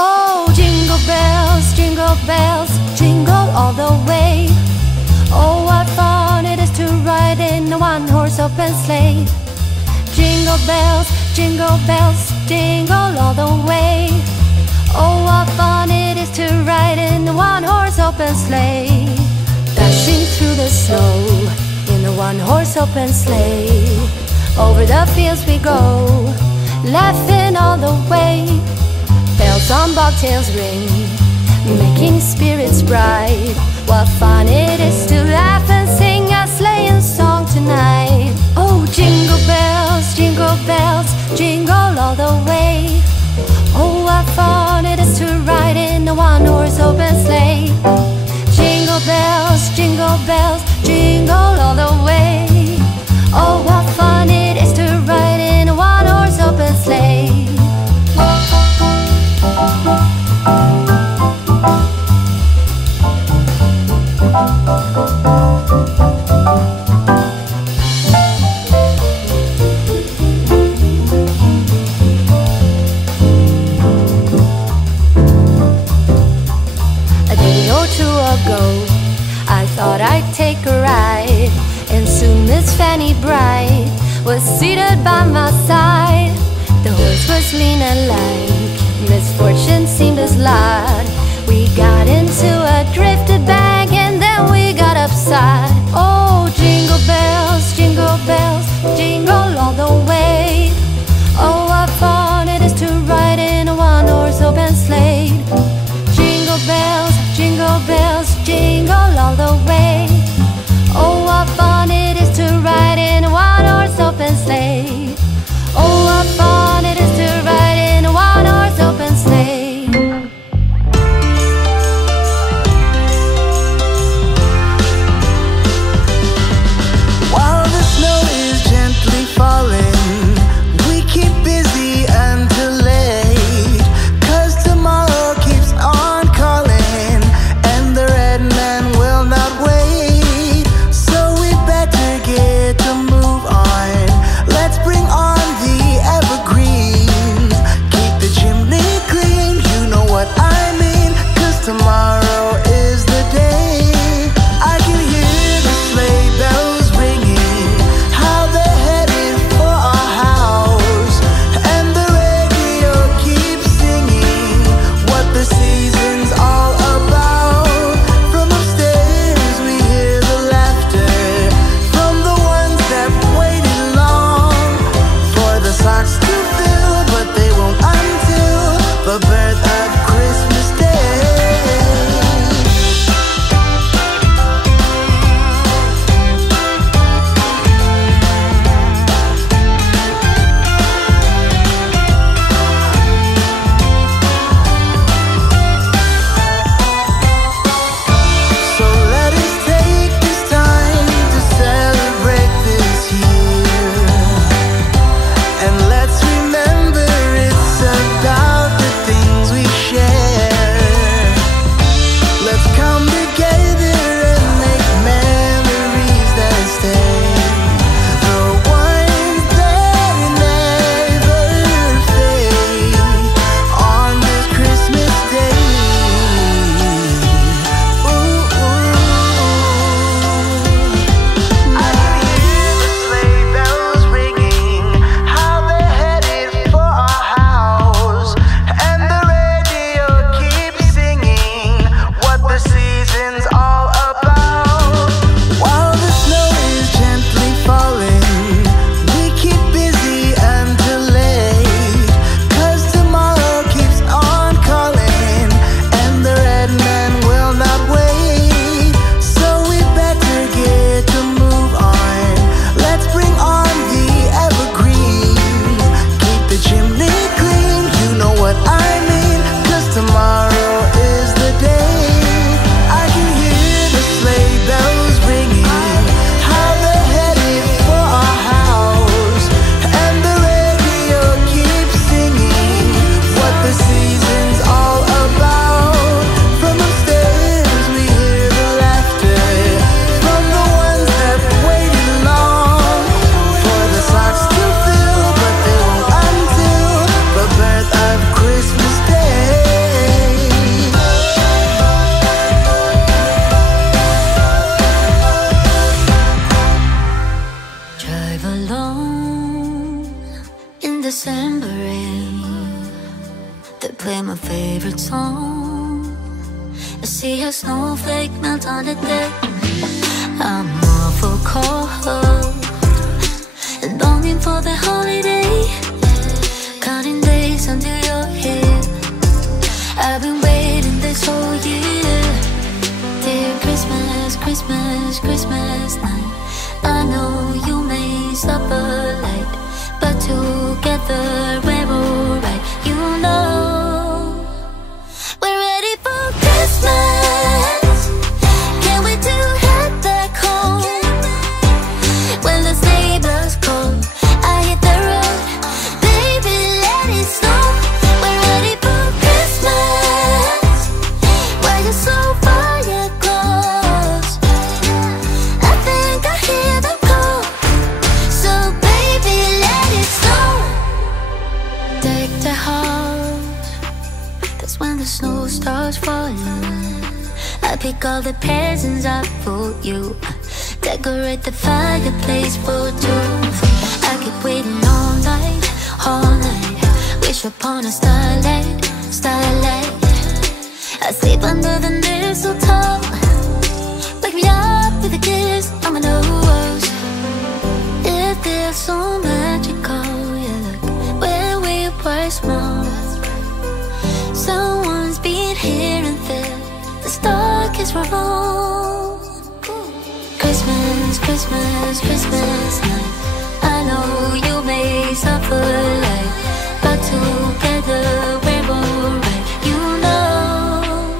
Oh, jingle bells, jingle all the way. Oh, what fun it is to ride in a one-horse open sleigh. Jingle bells, jingle all the way. Oh, what fun it is to ride in a one-horse open sleigh. Dashing through the snow in a one-horse open sleigh. Over the fields we go, laughing all the way. Bells on bobtails ring, making spirits bright. What fun it is to laugh and sing a sleighing song tonight. Oh, jingle bells, jingle all the way. Oh, what fun it is to ride in a one-horse open sleigh. Jingle bells, jingle all the way. Oh, what fun it is to ride in a one-horse open sleigh. A day or two ago, I thought I'd take a ride, and soon Miss Fanny Bright was seated by my side. The horse was lean and lank, misfortune seemed his lot. We got into a drifted bank and then we got upside. Oh, jingle bells, jingle all the way. Oh, what fun it is to ride in a one-horse open sleigh. Jingle bells, jingle all the way. Oh, what fun it is to ride in a one-horse open sleigh. Oh, what fun it is to ride in a one-horse open sleigh. They play my favorite song. I see a snowflake melt on the deck. I'm awful cold and longing for the holiday. Counting days until you're here. I've been waiting this whole year. Dear Christmas, Christmas, Christmas night. I know you may stop a light, but together we're alright. You know we're ready for Christmas. Can't wait to head back home. When the sleigh bells call, I hit the road. Baby, let it snow. We're ready for Christmas. Why you so far yet close? I think I hear them call. So baby, let it snow. Deck the house. That's when the snow starts falling. I pick all the presents up for you. Decorate the fireplace for two. I keep waiting all night, all night. Wish upon a starlight, starlight. I sleep under the mistletoe. Wake me up with a kiss on my nose. It feels so magical, yeah, look where we were small. Someone's been here and there. The stalk is wrong. Christmas, Christmas, Christmas night. I know you may suffer light, but together we're alright. You know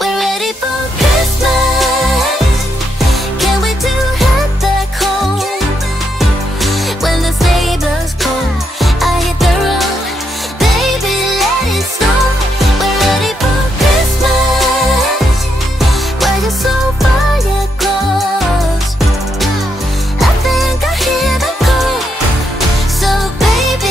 we're ready for Christmas. Can't wait to head back home. When the sleigh bells call, I hit the road. Baby, let it snow. We're ready for Christmas. Why you so far yet close? I think I hear them call. So baby,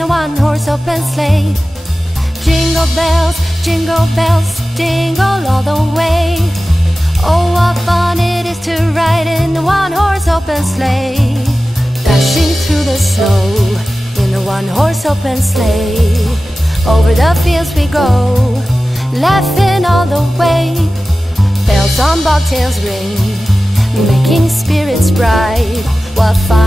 in a one-horse open sleigh. Jingle bells, jingle all the way. Oh, what fun it is to ride in a one-horse open sleigh. Dashing through the snow in a one-horse open sleigh. Over the fields we go, laughing all the way. Bells on bobtails ring, making spirits bright. What fun